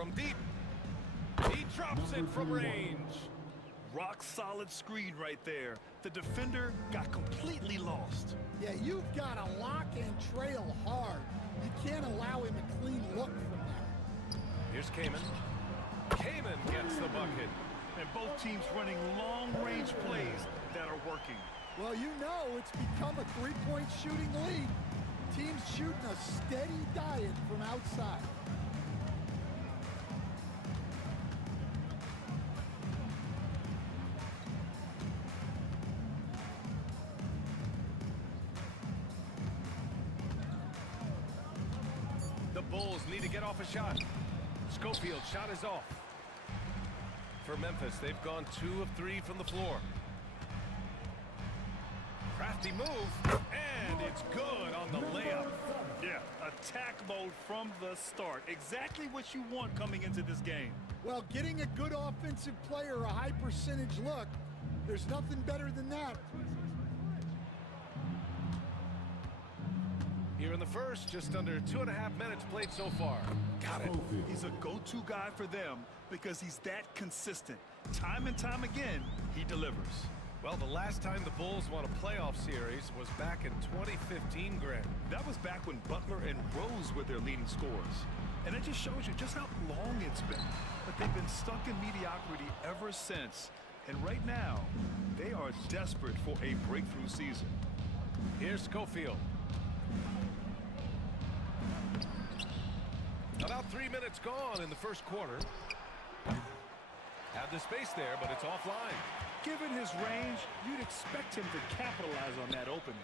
from deep. He drops it from range. Rock solid screen right there. The defender got completely lost. Yeah, you've got to lock and trail hard. You can't allow him a clean look from there. Here's Kamen. Kamen gets the bucket. And both teams running long-range plays that are working. Well, you know it's become a three-point shooting league. Teams shooting a steady diet from outside. The Bulls need to get off a shot. Schofield's shot is off. For Memphis, they've gone 2 of 3 from the floor. Crafty move, and it's good on the layup. Yeah, attack mode from the start. Exactly what you want coming into this game. Well, getting a good offensive player a high percentage look, there's nothing better than that. Here in the first, just under 2.5 minutes played so far. Got it. He's a go-to guy for them because he's that consistent. Time and time again, he delivers. Well, the last time the Bulls won a playoff series was back in 2015, Grant. That was back when Butler and Rose were their leading scorers. And it just shows you just how long it's been. But they've been stuck in mediocrity ever since. And right now, they are desperate for a breakthrough season. Here's Schofield. About 3 minutes gone in the first quarter. Had the space there, but it's offline. Given his range, you'd expect him to capitalize on that opening.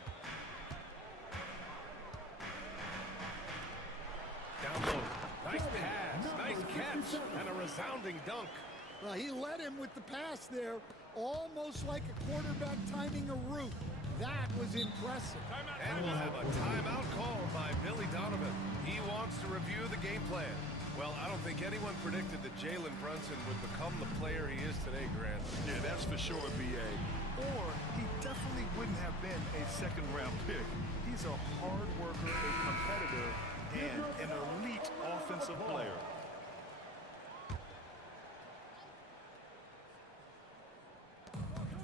Down low. Nice pass, nice catch, and a resounding dunk. Well, he led him with the pass there, almost like a quarterback timing a route. That was impressive. And we'll have a timeout called by Billy Donovan. He wants to review the game plan. Well, I don't think anyone predicted that Jalen Brunson would become the player he is today, Grant. Yeah, that's for sure, B.A. Or he definitely wouldn't have been a second-round pick. He's a hard worker, a competitor, and an elite offensive player.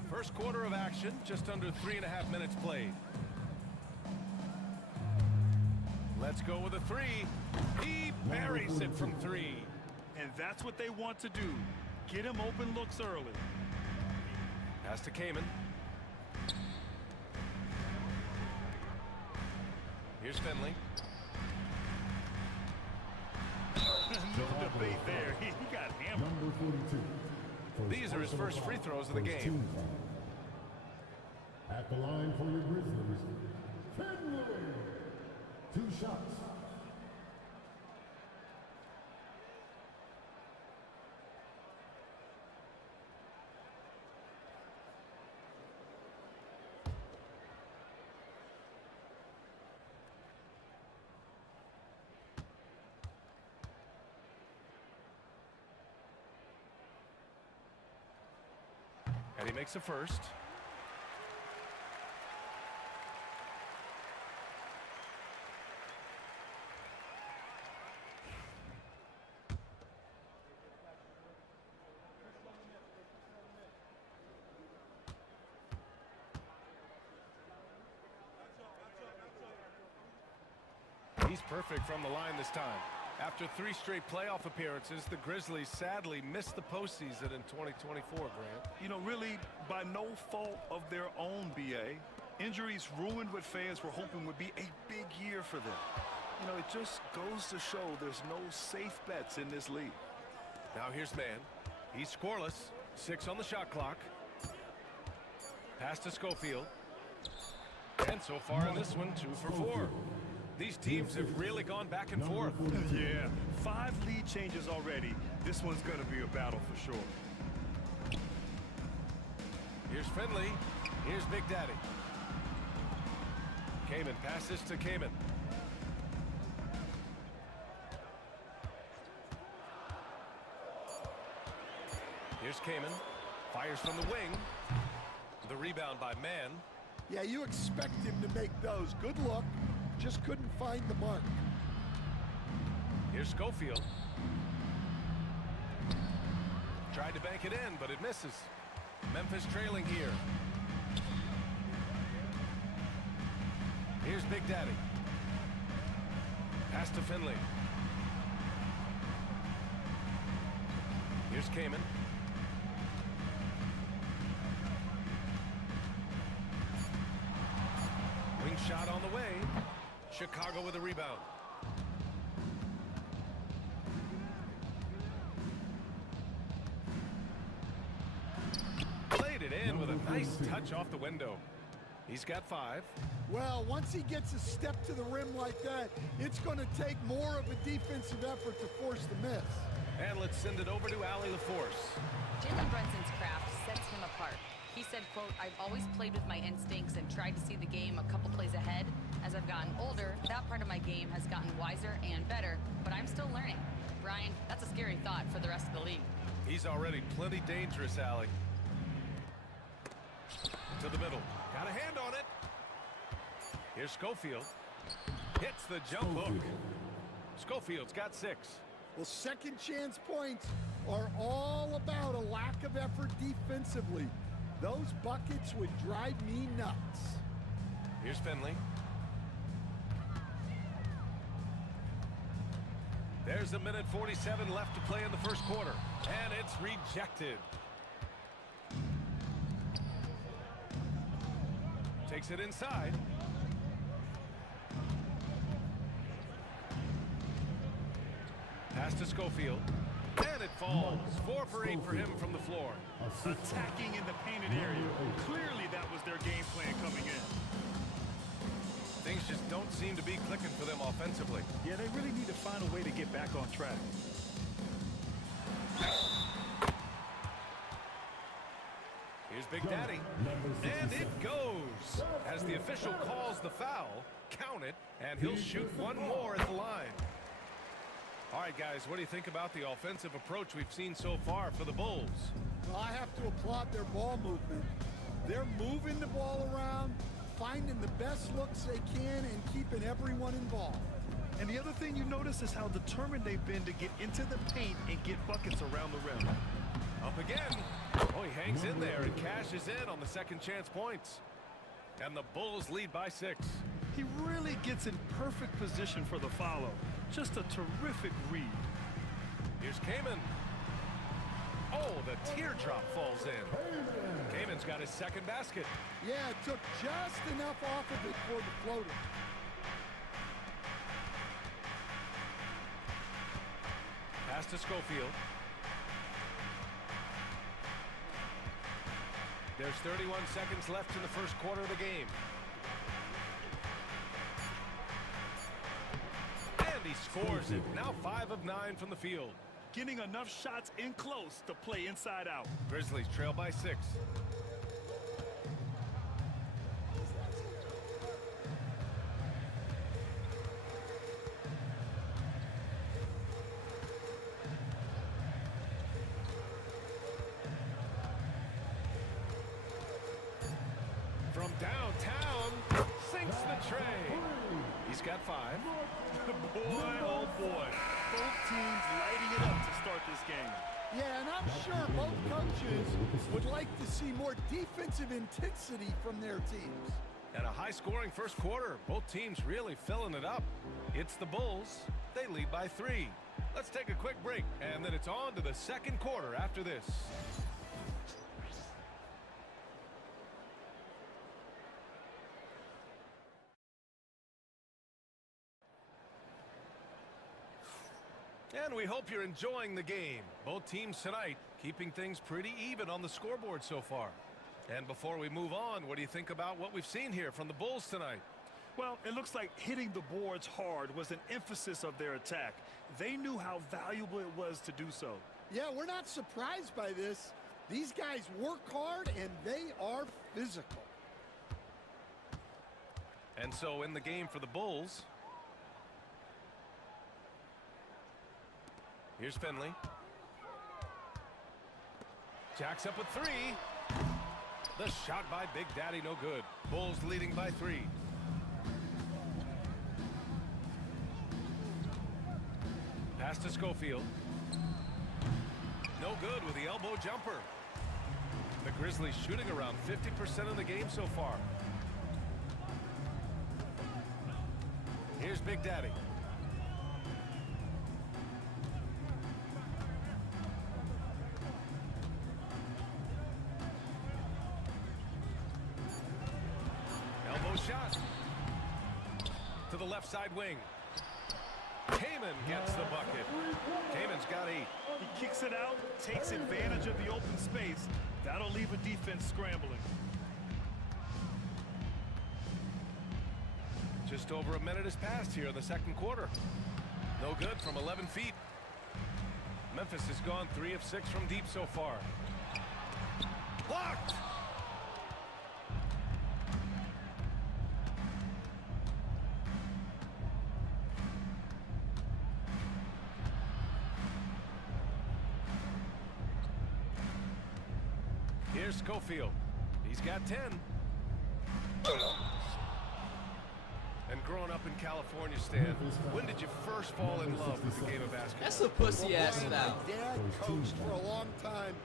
First quarter of action, just under 3.5 minutes played. Let's go with a three. He buries it from 3. And that's what they want to do. Get him open looks early. Pass to Kamen. Here's Finley. No debate there. He got hammered. Number 42. These are his first free throws of the game. At the line for your Grizzlies, Finley. 2 shots. And he makes a first. He's perfect from the line this time. After 3 straight playoff appearances, the Grizzlies sadly missed the postseason in 2024, Grant. You know, really, by no fault of their own, B.A. Injuries ruined what fans were hoping would be a big year for them. You know, it just goes to show there's no safe bets in this league. Now here's Man. He's scoreless. 6 on the shot clock. Pass to Schofield. And so far in this one, 2 for 4. These teams have really gone back and forth. Yeah, 5 lead changes already. This one's going to be a battle for sure. Here's Finley. Here's Big Daddy. Kamen passes to Kamen. Here's Kamen. Fires from the wing. The rebound by Man. Yeah, you expect him to make those. Good look. Just couldn't find the mark. Here's Schofield. Tried to bank it in, but it misses. Memphis trailing here. Here's Big Daddy. Pass to Finley. Here's Kamen. Wing shot on the way. Chicago with a rebound. Played it in with a nice touch off the window. He's got 5. Well, once he gets a step to the rim like that, it's going to take more of a defensive effort to force the miss. And let's send it over to Allie LaForce. Jalen Brunson's craft sets him apart. He said, quote, "I've always played with my instincts and tried to see the game a couple plays ahead. As I've gotten older, that part of my game has gotten wiser and better, but I'm still learning." Brian, that's a scary thought for the rest of the league. He's already plenty dangerous, Allie. To the middle. Got a hand on it. Here's Schofield. Hits the jump hook. Schofield's got 6. Well, second chance points are all about a lack of effort defensively. Those buckets would drive me nuts. Here's Finley. There's a minute 47 left to play in the first quarter, and it's rejected. Takes it inside. Pass to Schofield. And it falls. 4 for 8 for him from the floor. Attacking in the painted area. Clearly that was their game plan coming in. Things just don't seem to be clicking for them offensively. Yeah, they really need to find a way to get back on track. Here's Big Daddy. And it goes. As the official calls the foul, count it, and he'll shoot one more at the line. All right, guys, what do you think about the offensive approach we've seen so far for the Bulls? Well, I have to applaud their ball movement. They're moving the ball around, finding the best looks they can, and keeping everyone involved. And the other thing you notice is how determined they've been to get into the paint and get buckets around the rim. Up again. Oh, he hangs in there and cashes in on the second chance points. And the Bulls lead by 6. He really gets in perfect position for the follow. Just a terrific read. Here's Kamen. Oh, the teardrop falls in. Kamen's got his second basket. Yeah, it took just enough off of it for the floater. Pass to Schofield. There's 31 seconds left in the first quarter of the game. And he scores it. Now 5 of 9 from the field. Getting enough shots in close to play inside out. Grizzlies trail by 6. From downtown, sinks the tray. He's got 5. Boy, oh boy. Both teams lighting it up to start this game. Yeah, and I'm sure both coaches would like to see more defensive intensity from their teams. And a high-scoring first quarter. Both teams really filling it up. It's the Bulls. They lead by 3. Let's take a quick break, and then it's on to the second quarter after this. And we hope you're enjoying the game. Both teams tonight keeping things pretty even on the scoreboard so far. And before we move on, what do you think about what we've seen here from the Bulls tonight? Well, it looks like hitting the boards hard was an emphasis of their attack. They knew how valuable it was to do so. Yeah, we're not surprised by this. These guys work hard, and they are physical. And so in the game for the Bulls, here's Finley. Jacks up a 3. The shot by Big Daddy, no good. Bulls leading by 3. Pass to Schofield. No No good with the elbow jumper. The Grizzlies shooting around 50% of the game so far. Here's Big Daddy. Elbow shot. To the left side wing. Kaman gets the bucket. Kaman's got 8. He kicks it out, takes advantage of the open space. That'll leave a defense scrambling. Just over a minute has passed here in the second quarter. No good from 11 feet. Memphis has gone 3 of 6 from deep so far. Blocked! Here's Schofield. He's got 10. And growing up in California, Stan, when did you first fall in love with the game of basketball? That's a pussy-ass Brian, foul. my dad coached for a long time,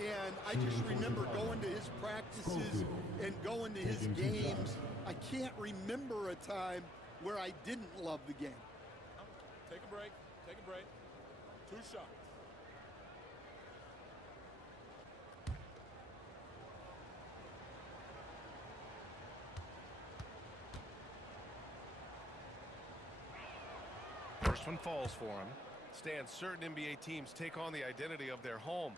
and I just remember going to his practices and going to his games. I can't remember a time where I didn't love the game. Take a break. Take a break. 2 shots. First one falls for him. Stan, certain NBA teams take on the identity of their home.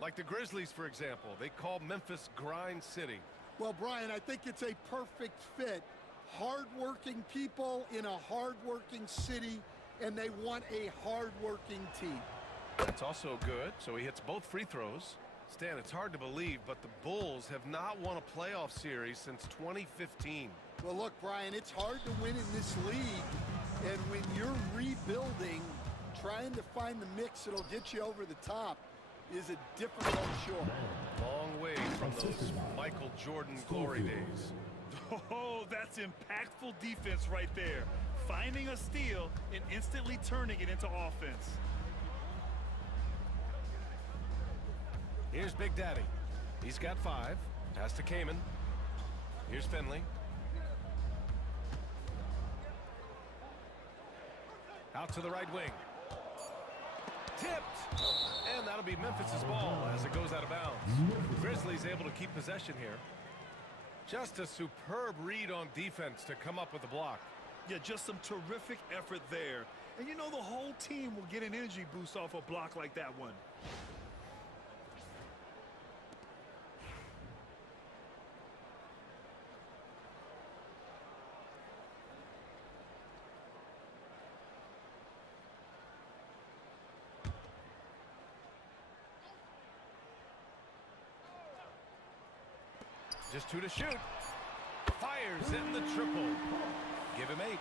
Like the Grizzlies, for example. They call Memphis Grind City. Well, Brian, I think it's a perfect fit. Hard-working people in a hard-working city, and they want a hard-working team. That's also good, so he hits both free throws. Stan, it's hard to believe, but the Bulls have not won a playoff series since 2015. Well, look, Brian, it's hard to win in this league, and when you're rebuilding, trying to find the mix that'll get you over the top is a difficult chore. Long way from those Michael Jordan glory days. Oh, that's impactful defense right there. Finding a steal and instantly turning it into offense. Here's Big Daddy. He's got 5. Pass to Kaman. Here's Finley. Out to the right wing. Tipped. And that'll be Memphis's ball as it goes out of bounds. Grizzlies able to keep possession here. Just a superb read on defense to come up with the block. Yeah, just some terrific effort there. And you know the whole team will get an energy boost off a block like that one. Just 2 to shoot. Fires in the triple. Give him 8.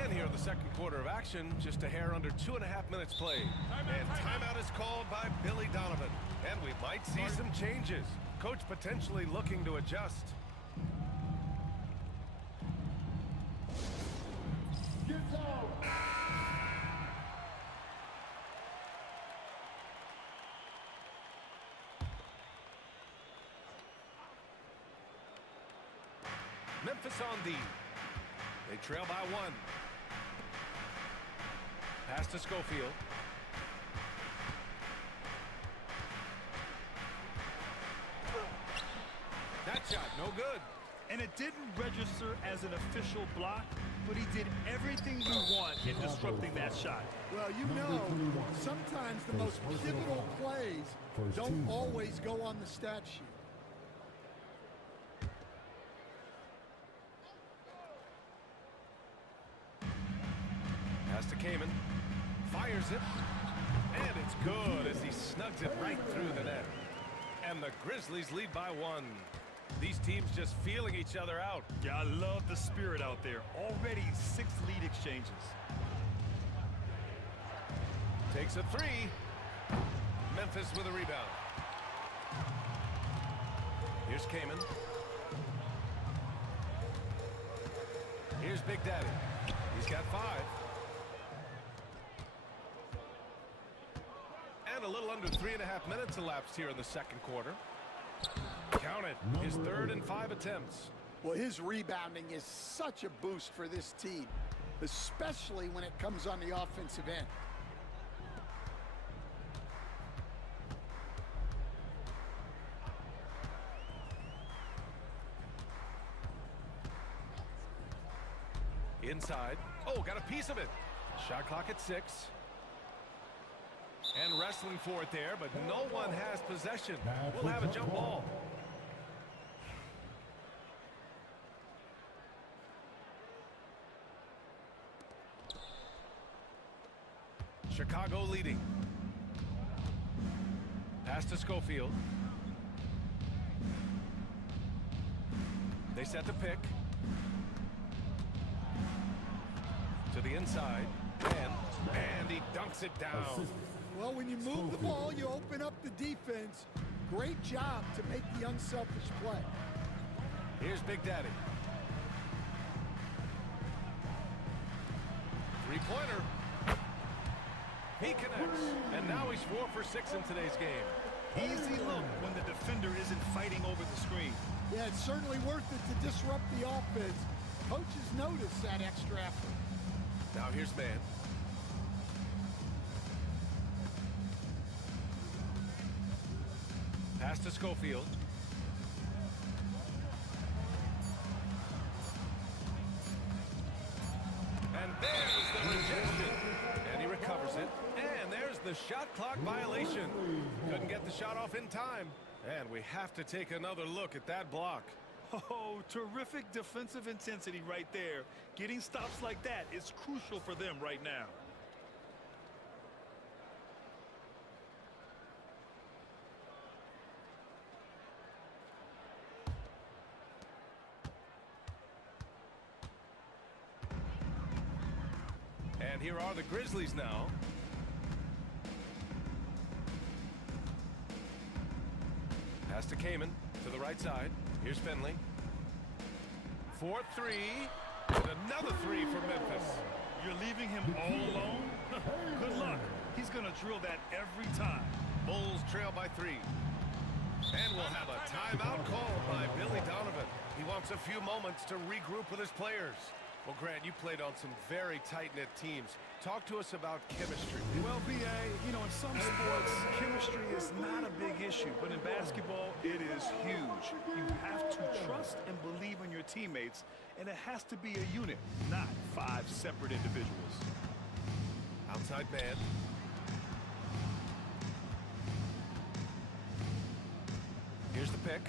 And here in the second quarter of action, just a hair under 2.5 minutes played. And timeout is called by Billy Donovan. And we might see some changes. Coach potentially looking to adjust. Memphis on D. They trail by 1. Pass to Schofield. That shot, no good. And it didn't register as an official block, but he did everything we want in disrupting that shot. Well, you know, sometimes the most pivotal plays don't always go on the stat sheet. Pass to Kaman. Fires it. And it's good as he snugs it right through the net. And the Grizzlies lead by 1. These teams just feeling each other out. Yeah, I love the spirit out there. Already 6 lead exchanges. Takes a 3. Memphis with a rebound. Here's Kaman. Here's Big Daddy. He's got 5. And a little under 3.5 minutes elapsed here in the second quarter. Count it. His 3rd and 5 attempts. Well, his rebounding is such a boost for this team, especially when it comes on the offensive end. Inside. Oh, got a piece of it. Shot clock at 6. And wrestling for it there, but no one has possession. We'll have a jump ball. Chicago leading. Pass to Schofield. They set the pick. To the inside. And he dunks it down. Well, when you move the ball, you open up the defense. Great job to make the unselfish play. Here's Big Daddy. Three-pointer. He connects. And now he's 4 for 6 in today's game. Easy look when the defender isn't fighting over the screen. Yeah, it's certainly worth it to disrupt the offense. Coaches notice that extra effort. Now here's man. Pass to Schofield. And there's the rejection. And he recovers it. And there's the shot clock violation. Couldn't get the shot off in time. And we have to take another look at that block. Oh, terrific defensive intensity right there. Getting stops like that is crucial for them right now. And here are the Grizzlies now. Pass to Kaman to the right side. Here's Finley. 4-3. And another 3 for Memphis. You're leaving him all alone? Good luck. He's going to drill that every time. Bulls trail by 3. And we'll have a timeout called by Billy Donovan. He wants a few moments to regroup with his players. Well, Grant, you played on some very tight-knit teams. Talk to us about chemistry. Well, B.A., you know, in some sports, chemistry is not a big issue. But in basketball, it is huge. You have to trust and believe in your teammates, and it has to be a unit, not 5 separate individuals. Outside man. Here's the pick.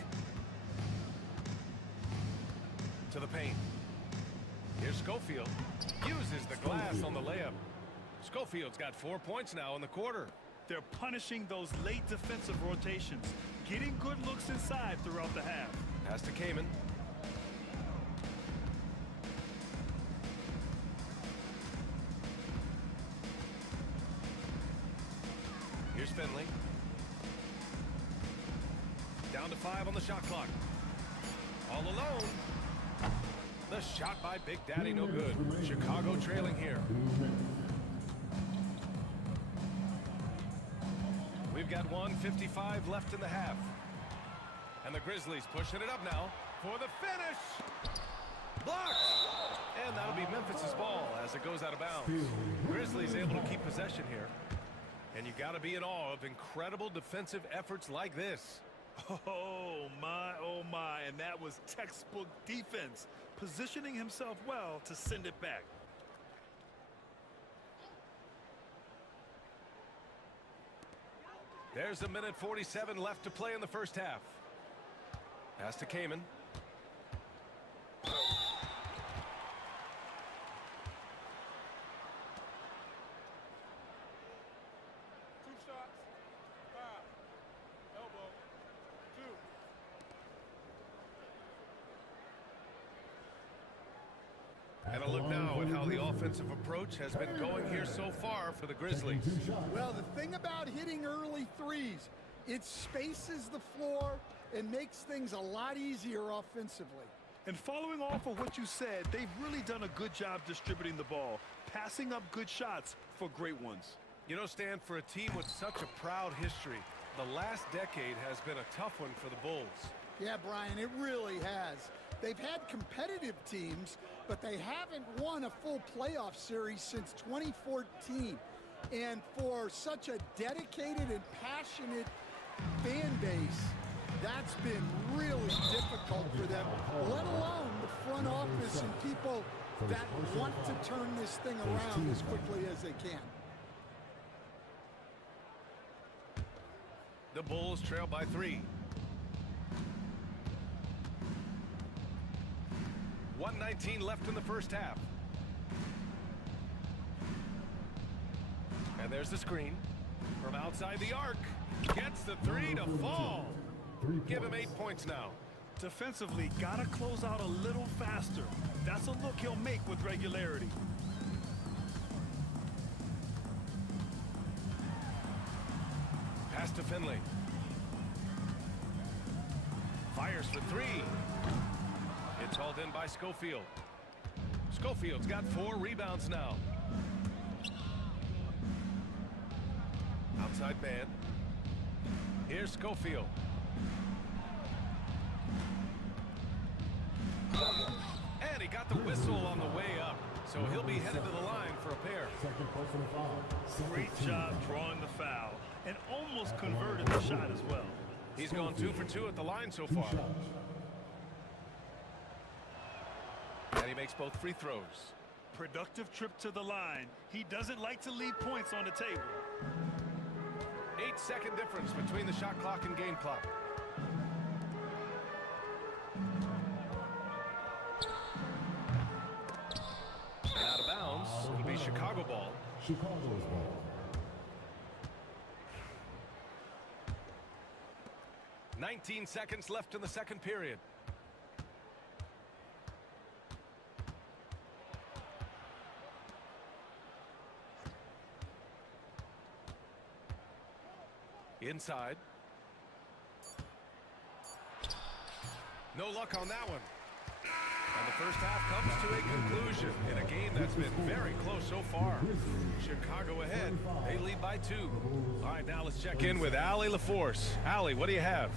To the paint. Here's Schofield. Uses the glass on the layup. Schofield's got 4 points now in the quarter. They're punishing those late defensive rotations, getting good looks inside throughout the half. Pass to Kaman. Here's Finley. Down to 5 on the shot clock. All alone. The shot by Big Daddy, no good. Chicago trailing here. We've got 1:55 left in the half. And the Grizzlies pushing it up now for the finish. Blocked. And that'll be Memphis's ball as it goes out of bounds. Grizzlies able to keep possession here. And you got to be in awe of incredible defensive efforts like this. Oh my, and that was textbook defense, positioning himself well to send it back. There's 1:47 left to play in the first half. Pass to Kaman. And a look now at how the offensive approach has been going here so far for the Grizzlies. Well, the thing about hitting early threes, it spaces the floor and makes things a lot easier offensively. And following off of what you said, they've really done a good job distributing the ball, passing up good shots for great ones. You know, Stan, for a team with such a proud history, the last decade has been a tough one for the Bulls. Yeah, Brian, it really has. They've had competitive teams, but they haven't won a full playoff series since 2014. And for such a dedicated and passionate fan base, that's been really difficult for them, let alone the front office and people that want to turn this thing around as quickly as they can. The Bulls trail by 3. 1:19 left in the first half. And there's the screen from outside the arc. Gets the 3 to fall. Give him 8 points now. Defensively, gotta close out a little faster. That's a look he'll make with regularity. Pass to Finley. Fires for 3. It's hauled in by Schofield. Schofield's got 4 rebounds now. Outside man. Here's Schofield. And he got the whistle on the way up. So he'll be headed to the line for a pair. Second personal foul. Great job drawing the foul and almost converted the shot as well. He's gone 2 for 2 at the line so far. And he makes both free throws. Productive trip to the line. He doesn't like to leave points on the table. 8-second difference between the shot clock and game clock. And out of bounds. It'll be Chicago ball. Chicago's ball. 19 seconds left in the second period. Inside. No luck on that one. And the first half comes to a conclusion in a game that's been very close so far. Chicago ahead. They lead by 2. All right, now let's check in with Allie LaForce. Allie, what do you have?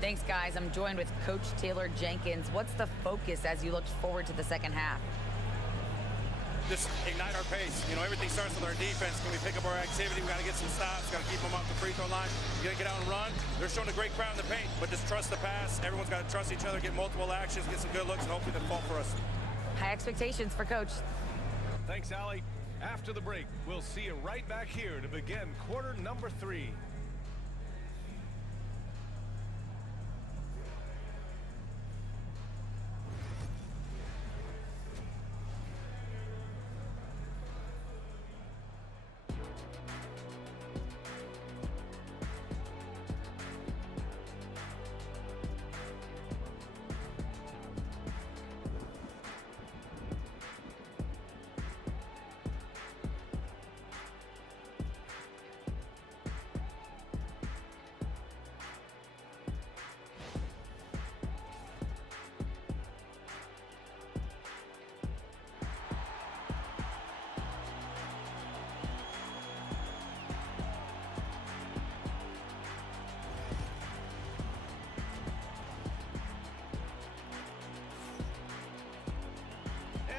Thanks, guys. I'm joined with Coach Taylor Jenkins. What's the focus as you look forward to the second half? Just ignite our pace. You know, everything starts with our defense. Can we pick up our activity? We got to get some stops. Got to keep them off the free throw line. We got to get out and run. They're showing a great crowd in the paint, but just trust the pass. Everyone's got to trust each other, get multiple actions, get some good looks, and hopefully they'll fall for us. High expectations for Coach. Thanks, Allie. After the break, we'll see you right back here to begin quarter number 3.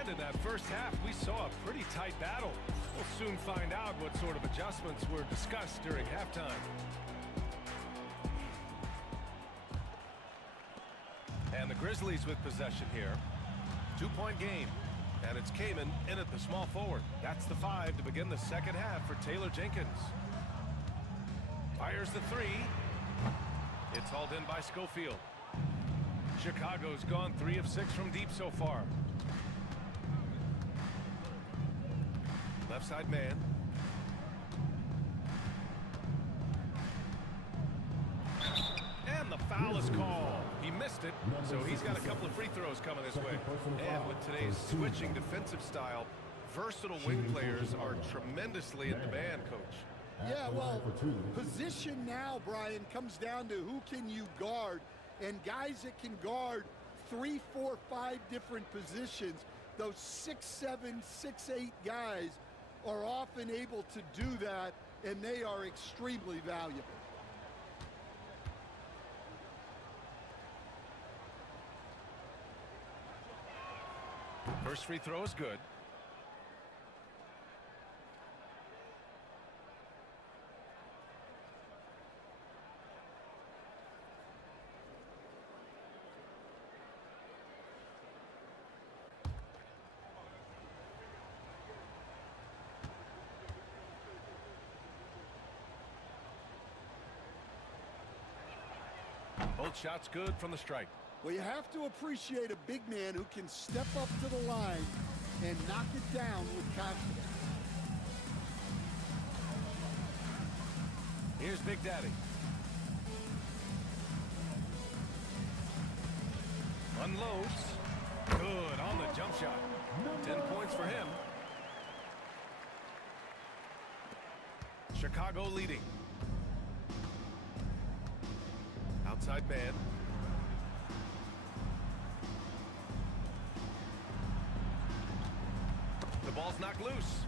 In that first half, we saw a pretty tight battle. We'll soon find out what sort of adjustments were discussed during halftime. And the Grizzlies with possession here. 2-point game. And it's Kamen in at the small forward. That's the 5 to begin the second half for Taylor Jenkins. Fires the 3. It's hauled in by Schofield. Chicago's gone 3 of 6 from deep so far. Left side man. And the foul is called. He missed it, so he's got a couple of free throws coming his way. And with today's switching defensive style, versatile wing players are tremendously in demand, Coach. Yeah, well, position now, Brian, comes down to who can you guard, and guys that can guard 3, 4, 5 different positions. Those 6'7", 6'8" guys are often able to do that, and they are extremely valuable. First free throw is good. Both shots good from the strike. Well, you have to appreciate a big man who can step up to the line and knock it down with confidence. Here's Big Daddy. Unloads. Good on the jump shot. 10 points for him. Chicago leading. Outside man. The ball's knocked loose.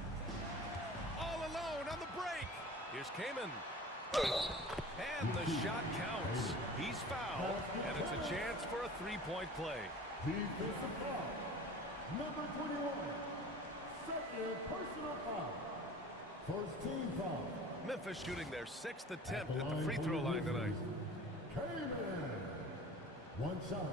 All alone on the break. Here's Kamen. And the shot counts. He's fouled, and it's a chance for a three-point play. Defensive foul. Number 21. Second personal foul. First team foul. Memphis shooting their 6th attempt at the free throw line tonight. Kamen. One shot.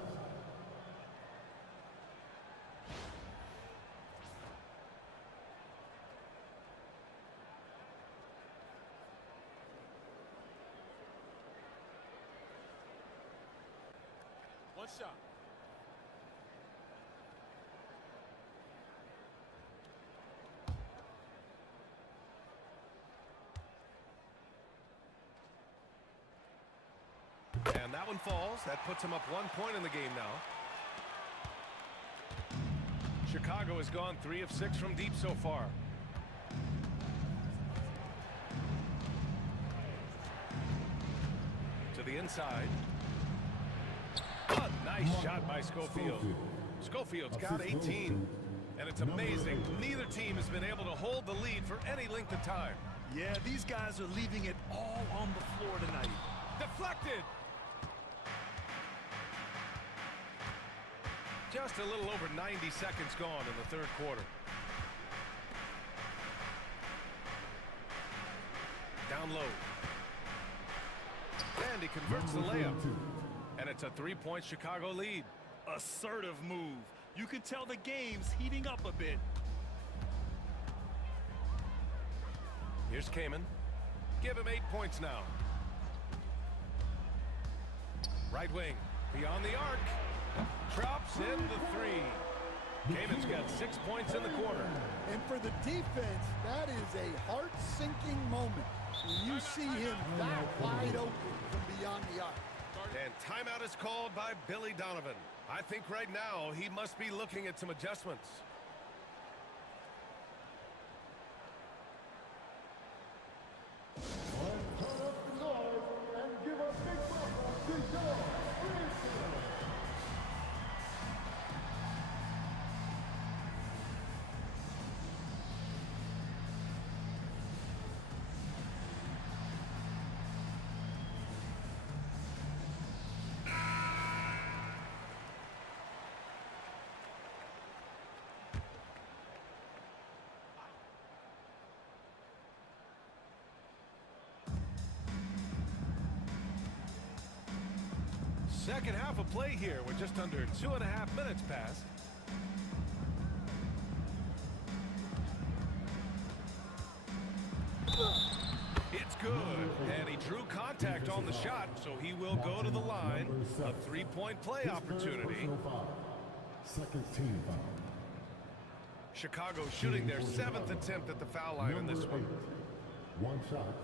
One shot. And that one falls. That puts him up 1 point in the game now. Chicago has gone 3 of 6 from deep so far. To the inside. A nice shot by Schofield. Schofield's got 18. And it's amazing. Neither team has been able to hold the lead for any length of time. Yeah, these guys are leaving it all on the floor tonight. Deflected. Just a little over 90 seconds gone in the third quarter. Down low. And he converts the layup. And it's a three-point Chicago lead. Assertive move. You can tell the game's heating up a bit. Here's Kamen. Give him 8 points now. Right wing. Beyond the arc. Drops in the three. Kamen's got 6 points in the quarter. And for the defense, that is a heart-sinking moment when you see him that wide open from beyond the arc. And timeout is called by Billy Donovan. I think right now he must be looking at some adjustments. Turn up the noise and give a big welcome to your Hoopsim. Second half of play here. We're just under 2.5 minutes past. It's good. And he drew contact on the shot, so he will go to the line. A three-point play opportunity. Second team foul. Chicago shooting their 7th attempt at the foul line in this one. One shot.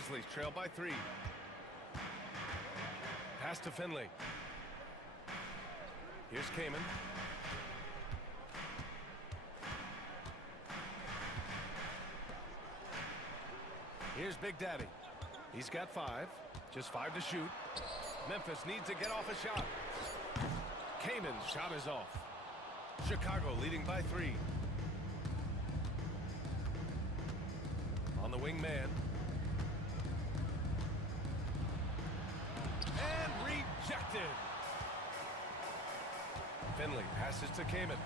Grizzlies trail by 3. Pass to Finley. Here's Kamen. Here's Big Daddy. He's got 5. Just 5 to shoot. Memphis needs to get off a shot. Kamen's shot is off. Chicago leading by 3. On the wing man. And rejected. Finley passes to Kamen.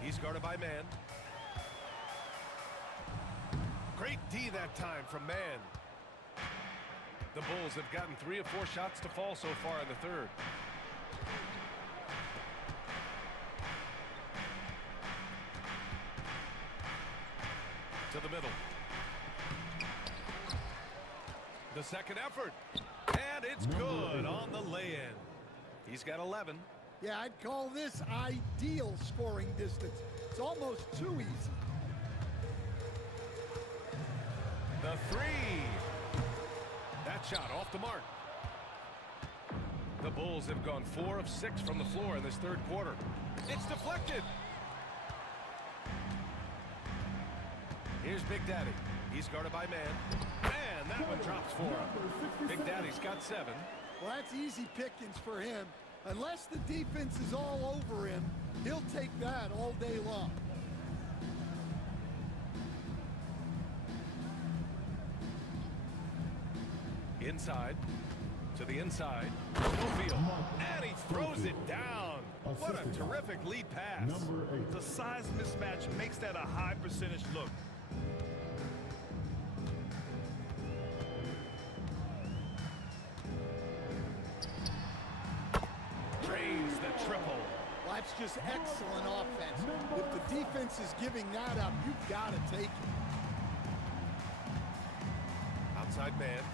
He's guarded by Man. Great D that time from Man. The Bulls have gotten 3 of 4 shots to fall so far in the third. To the middle. The second effort. And it's good on the lay-in. He's got 11. Yeah, I'd call this ideal scoring distance. It's almost too easy. The 3. That shot off the mark. The Bulls have gone 4 of 6 from the floor in this third quarter. It's deflected. Here's Big Daddy. He's guarded by Man. And that one drops for him. Big Daddy's got 7. Well, that's easy pickings for him. Unless the defense is all over him, he'll take that all day long. Inside. To the inside. Schofield. And he throws it down. What a terrific lead pass. The size mismatch makes that a high percentage look. Drains the triple. Well, that's just excellent offense. If the defense is giving that up, you've got to take it. Outside Man.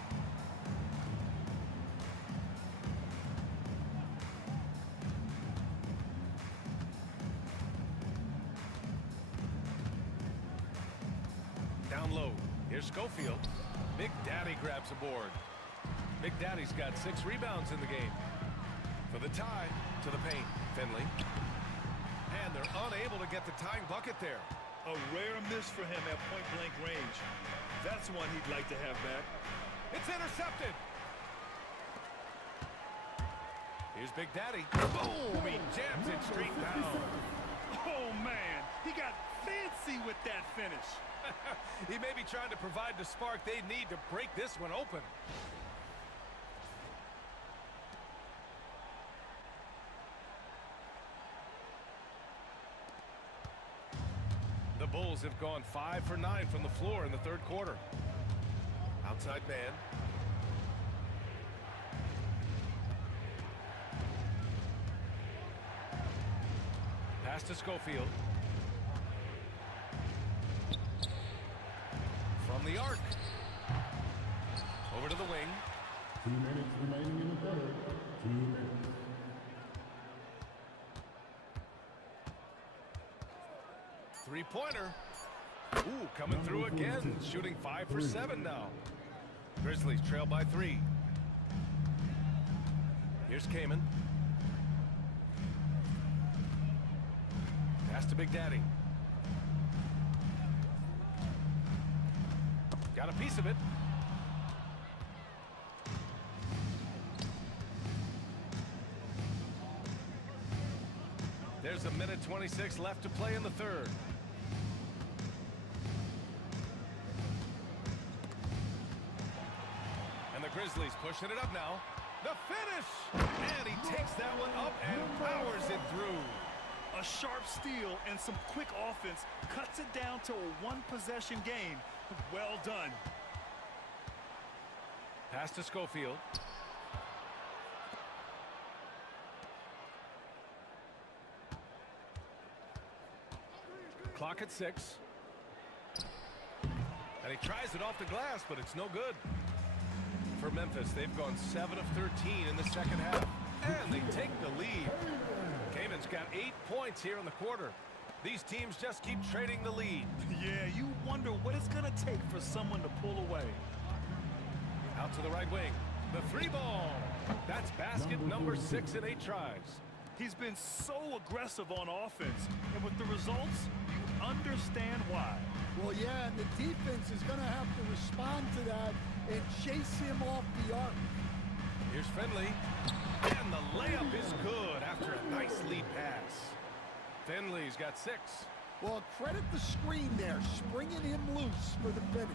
Down low. Here's Schofield. Big Daddy grabs a board. Big Daddy's got 6 rebounds in the game. For the tie, to the paint. Finley. And they're unable to get the tying bucket there. A rare miss for him at point-blank range. That's one he'd like to have back. It's intercepted. Here's Big Daddy. Boom! He jams it straight down. Oh, man. He got fancy with that finish. He may be trying to provide the spark they need to break this one open. The Bulls have gone 5 for 9 from the floor in the third quarter. Outside Man. Pass to Schofield. From the arc. Over to the wing. 2 minutes remaining in the third. 2 minutes. Three-pointer. Ooh, coming through again. Shooting 5 for 7 now. Grizzlies trail by 3. Here's Kamen. Pass to Big Daddy. Got a piece of it. There's a minute 26 left to play in the third. And the Grizzlies pushing it up now. The finish! And he takes that one up and powers it through. A sharp steal and some quick offense cuts it down to a one-possession game. Well done. Pass to Schofield. Clock at 6. And he tries it off the glass, but it's no good. For Memphis, they've gone 7 of 13 in the second half. And they take the lead. Kamen's got 8 points here in the quarter. These teams just keep trading the lead. Yeah, you wonder what it's going to take for someone to pull away. Out to the right wing. The three ball. That's basket number 6 in 8 tries. He's been so aggressive on offense, and with the results, you understand why. Well, yeah, and the defense is going to have to respond to that and chase him off the arc. Here's Finley. And the layup is good after a nice lead pass. Finley's got 6. Well, credit the screen there, springing him loose for the finish.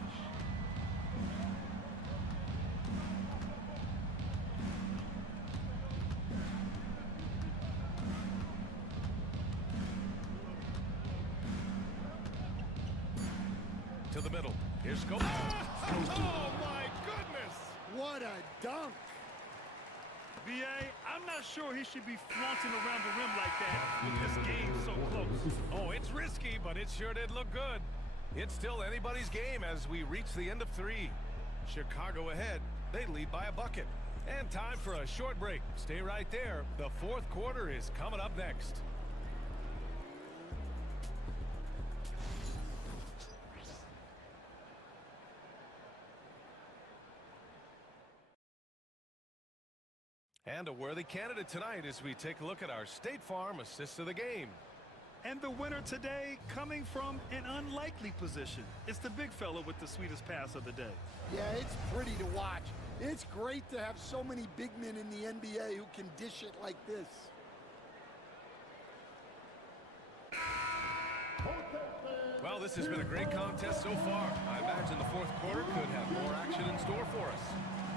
To the middle. Here's Scope. Oh, my goodness! What a dunk! B.A., I'm not sure he should be flaunting around the rim like that with this game so close. Oh, it's risky, but it sure did look good. It's still anybody's game as we reach the end of 3. Chicago ahead. They lead by a bucket. And time for a short break. Stay right there. The fourth quarter is coming up next. And a worthy candidate tonight as we take a look at our State Farm assist of the game. And the winner today coming from an unlikely position. It's the big fella with the sweetest pass of the day. Yeah, it's pretty to watch. It's great to have so many big men in the NBA who can dish it like this. Well, this has been a great contest so far. I imagine the fourth quarter could have more action in store for us.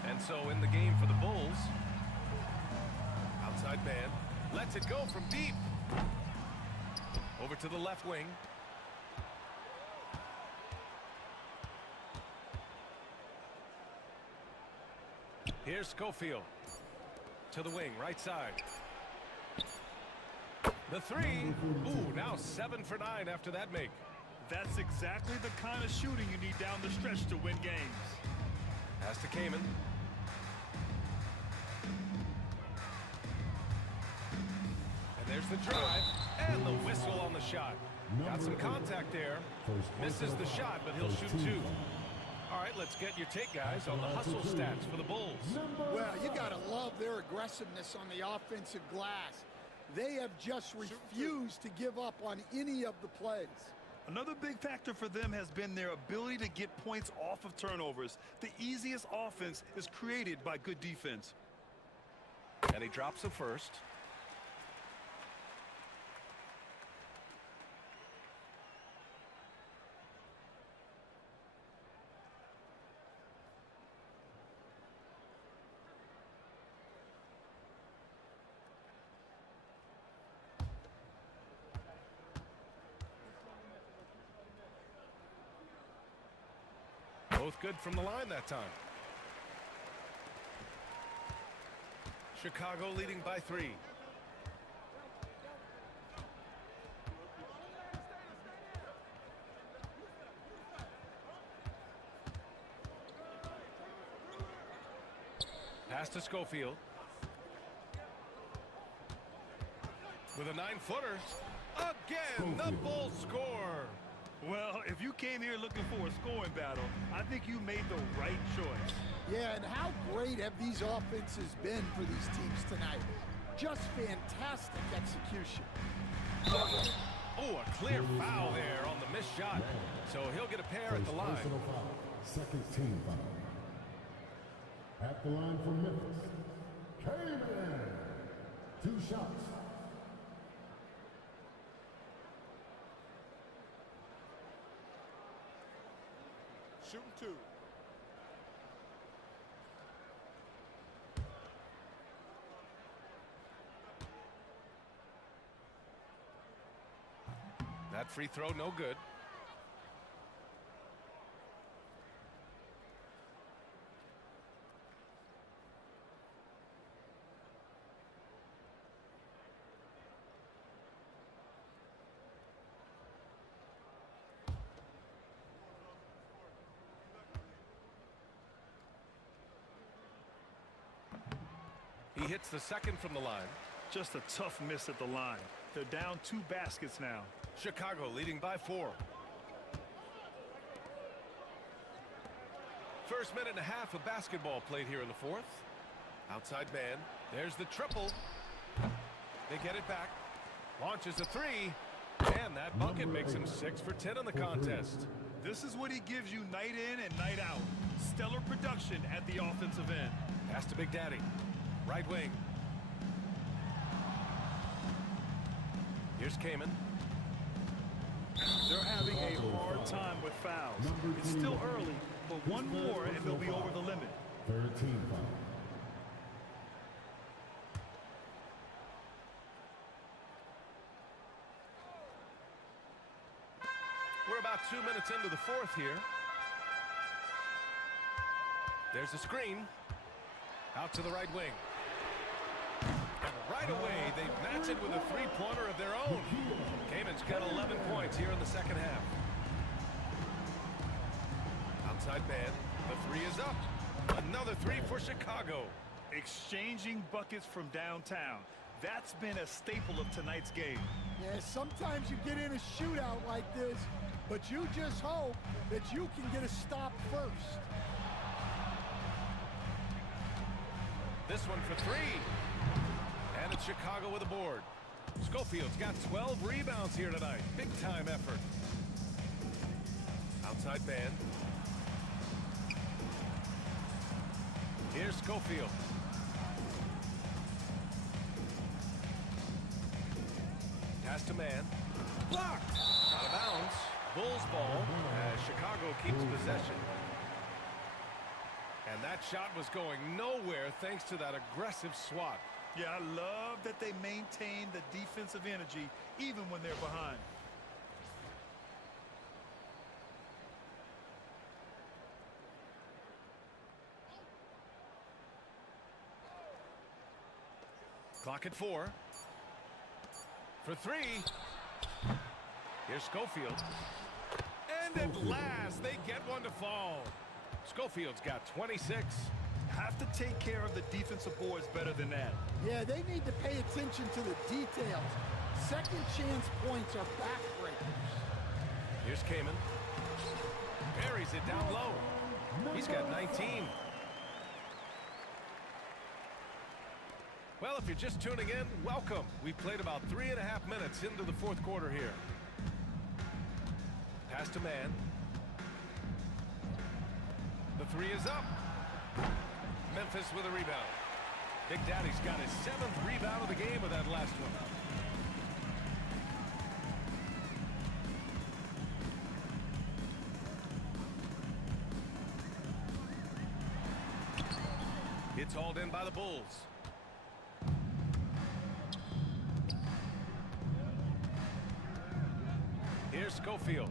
And so in the game for the Bulls, outside man lets it go from deep. Over to the left wing. Here's Schofield. To the wing, right side. The three. Ooh, now 7 for 9 after that make. That's exactly the kind of shooting you need down the stretch to win games. Pass to Kaman. And there's the drive. And the whistle on the shot. Got some contact there. Misses the shot, but he'll shoot 2. All right, let's get your take, guys, on the hustle stats for the Bulls. Well, you got to love their aggressiveness on the offensive glass. They have just refused to give up on any of the plays. Another big factor for them has been their ability to get points off of turnovers. The easiest offense is created by good defense. And he drops the first. Both good from the line that time. Chicago leading by 3. Pass to Schofield. With a 9-footer. Again, the Bulls score. Well, if you came here looking for a scoring battle, I think you made the right choice. Yeah, and how great have these offenses been for these teams tonight? Just fantastic execution. Oh, a clear foul there on the missed shot. So he'll get a pair at the line. Second team foul. At the line for Memphis, Kaman. 2 shots. Shooting 2. That free throw no good. He hits the second from the line. Just a tough miss at the line. They're down 2 baskets now. Chicago leading by 4. First minute and a half of basketball played here in the fourth. Outside man. There's the triple. They get it back. Launches a three. And that bucket makes him 6 for 10 in the contest. This is what he gives you night in and night out. Stellar production at the offensive end. Pass to Big Daddy. Right wing. Here's Kamen. They're having a hard time with fouls. It's still early, but one more and they'll be over the limit. Third team foul. We're about 2 minutes into the fourth here. There's a screen. Out to the right wing. And right away, they match it with a three-pointer of their own. Kamen's got 11 points here in the second half. Outside man. The three is up. Another three for Chicago. Exchanging buckets from downtown. That's been a staple of tonight's game. Yeah, sometimes you get in a shootout like this, but you just hope that you can get a stop first. This one for three. And it's Chicago with a board. Schofield's got 12 rebounds here tonight. Big time effort. Outside band. Here's Schofield. Pass to man. Blocked. Out of bounds. Bulls ball as Chicago keeps possession. And that shot was going nowhere thanks to that aggressive swat. Yeah, I love that they maintain the defensive energy even when they're behind. Clock at 4. For three. Here's Schofield. And at last, they get one to fall. Schofield's got 26. Have to take care of the defensive boards better than that. Yeah, they need to pay attention to the details. Second chance points are backbreakers. Here's Kamen. Buries it down low. He's got 19. Well, if you're just tuning in, welcome. We've played about 3.5 minutes into the fourth quarter here. Pass to man. The three is up. Memphis with a rebound. Big Daddy's got his 7th rebound of the game with that last one. It's hauled in by the Bulls. Here's Schofield.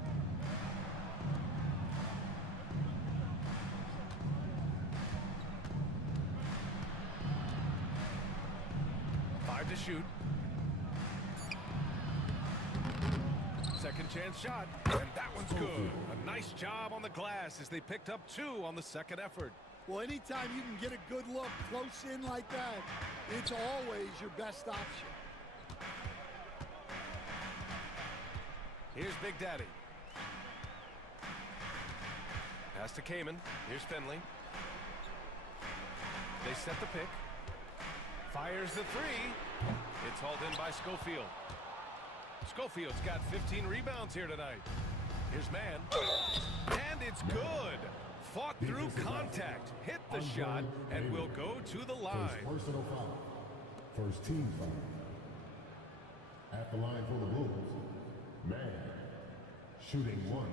To shoot. Second chance shot, and that one's good. A nice job on the glass as they picked up 2 on the second effort. Well, anytime you can get a good look close in like that, it's always your best option. Here's Big Daddy. Pass to Kamen. Here's Finley. They set the pick. Fires the three. It's hauled in by Schofield. Schofield's got 15 rebounds here tonight. Here's man. And it's good. Fought through contact. Hit the shot and will go to the line. First personal foul. First team foul. At the line for the Bulls. Man. Shooting 1.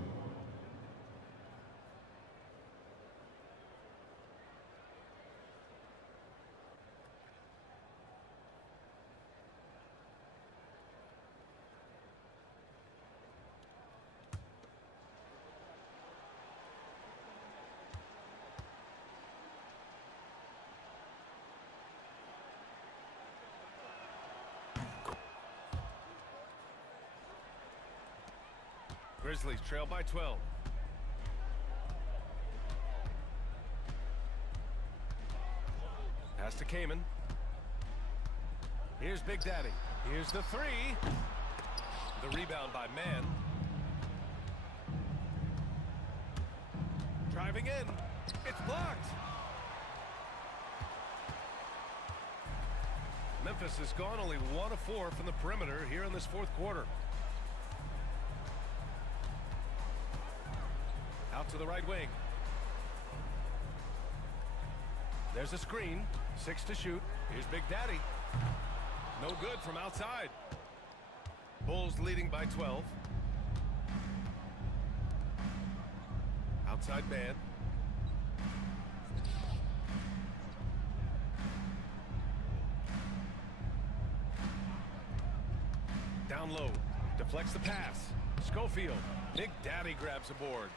Grizzlies trail by 12. Pass to Kamen. Here's Big Daddy. Here's the three. The rebound by Mann. Driving in. It's blocked. Memphis has gone only 1 of 4 from the perimeter here in this fourth quarter. Out to the right wing. There's a screen. 6 to shoot. Here's Big Daddy. No good from outside. Bulls leading by 12. Outside man. Down low. Deflects the pass. Schofield. Big Daddy grabs a board.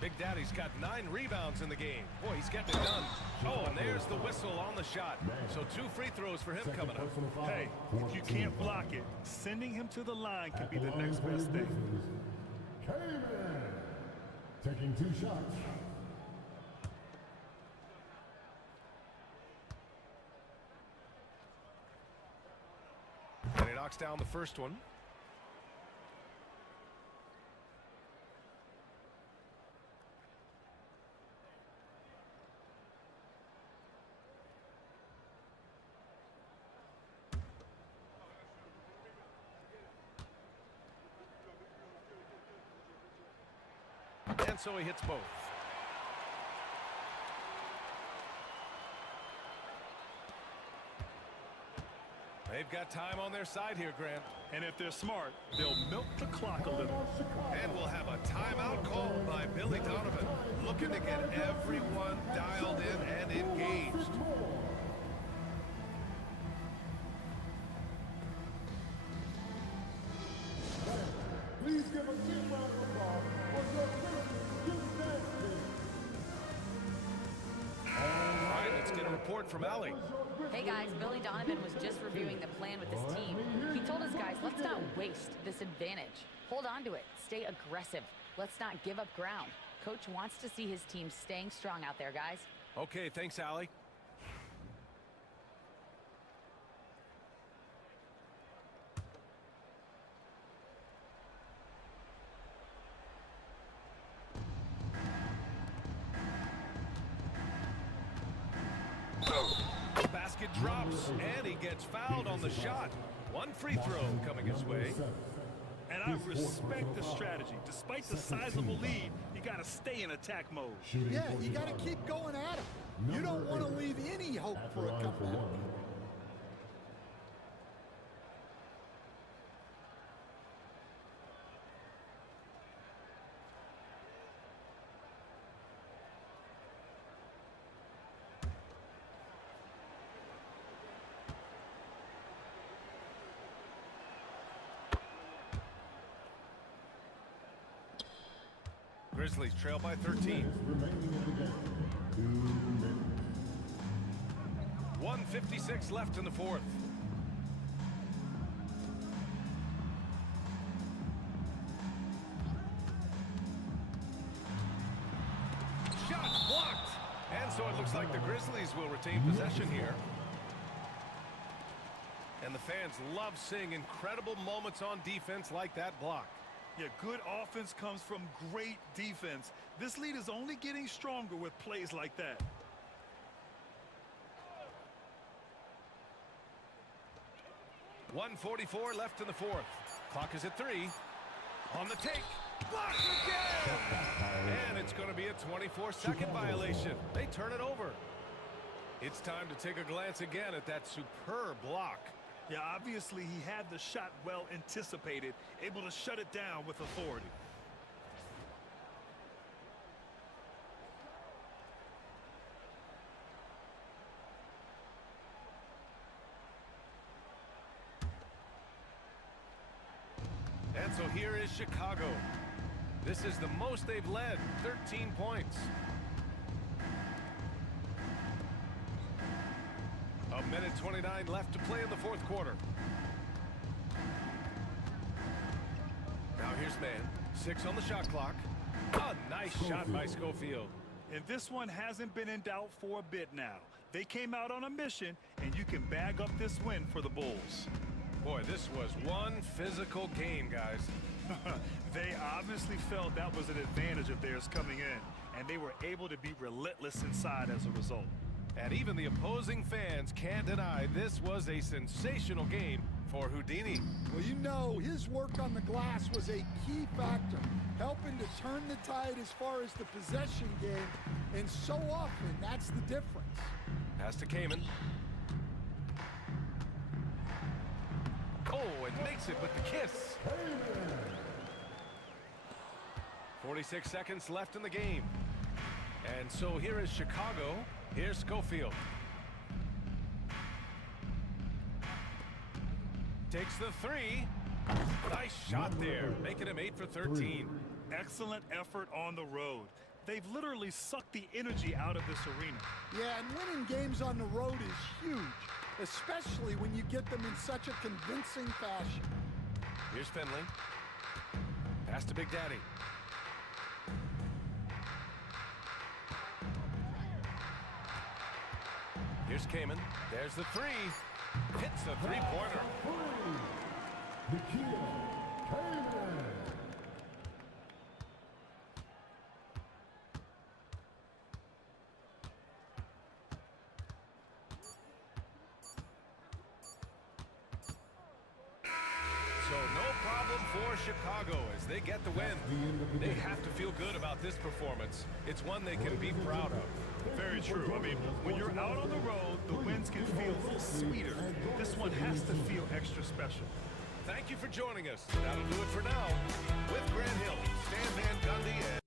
Big Daddy's got 9 rebounds in the game. Boy, he's getting it done. Oh, and there's the whistle on the shot. So 2 free throws for him coming up. Hey, if you can't block it, sending him to the line could be the next best thing. Taking 2 shots. And he knocks down the first one. And so he hits both. They've got time on their side here, Grant. And if they're smart, they'll milk the clock a little. And we'll have a timeout called by Billy Donovan, looking to get everyone dialed in and engaged. Please give a big round of applause for your Houston team. All right, let's get a report from Allie. Hey guys, Billy Donovan was just reviewing the plan with his team. He told his guys, let's not waste this advantage. Hold on to it. Stay aggressive. Let's not give up ground. Coach wants to see his team staying strong out there, guys. Okay, thanks, Allie. Basket drops, and he gets fouled on the shot. 1 free throw coming his way. And I respect the strategy. Despite the sizable lead, you got to stay in attack mode. Yeah, you got to keep going at him. You don't want to leave any hope for a comeback. Grizzlies trail by 13. 1:56 left in the fourth. Shot blocked. And so it looks like the Grizzlies will retain possession here. And the fans love seeing incredible moments on defense like that block. Yeah, good offense comes from great defense. This lead is only getting stronger with plays like that. .144 left in the fourth. Clock is at 3. On the take. Blocked again! And it's going to be a 24-second violation. They turn it over. It's time to take a glance again at that superb block. Yeah, obviously he had the shot well anticipated, able to shut it down with authority. And so here is Chicago. This is the most they've led, 13 points. A minute 29 left to play in the fourth quarter. Now here's Mann. 6 on the shot clock. A nice shot by Schofield. And this one hasn't been in doubt for a bit now. They came out on a mission, and you can bag up this win for the Bulls. Boy, this was one physical game, guys. They obviously felt that was an advantage of theirs coming in, and they were able to be relentless inside as a result. And even the opposing fans can't deny this was a sensational game for Houdini. Well, you know, his work on the glass was a key factor, helping to turn the tide as far as the possession game, and so often that's the difference. Pass to Kamen. Oh, and makes it with the kiss. 46 seconds left in the game. And so here is Chicago. Here's Schofield. Takes the three. Nice shot there, making him 8 for 13. Excellent effort on the road. They've literally sucked the energy out of this arena. Yeah, and winning games on the road is huge, especially when you get them in such a convincing fashion. Here's Finley. Pass to Big Daddy. Here's Kamen. There's the three. Hits the three-pointer. So no problem for Chicago as they get the win. They have to feel good about this performance. It's one they can be proud of. Very true. I mean, when you're out on the road, the wins can feel sweeter. This one has to feel extra special. Thank you for joining us. That'll do it for now. With Grant Hill, Stan Van Gundy, and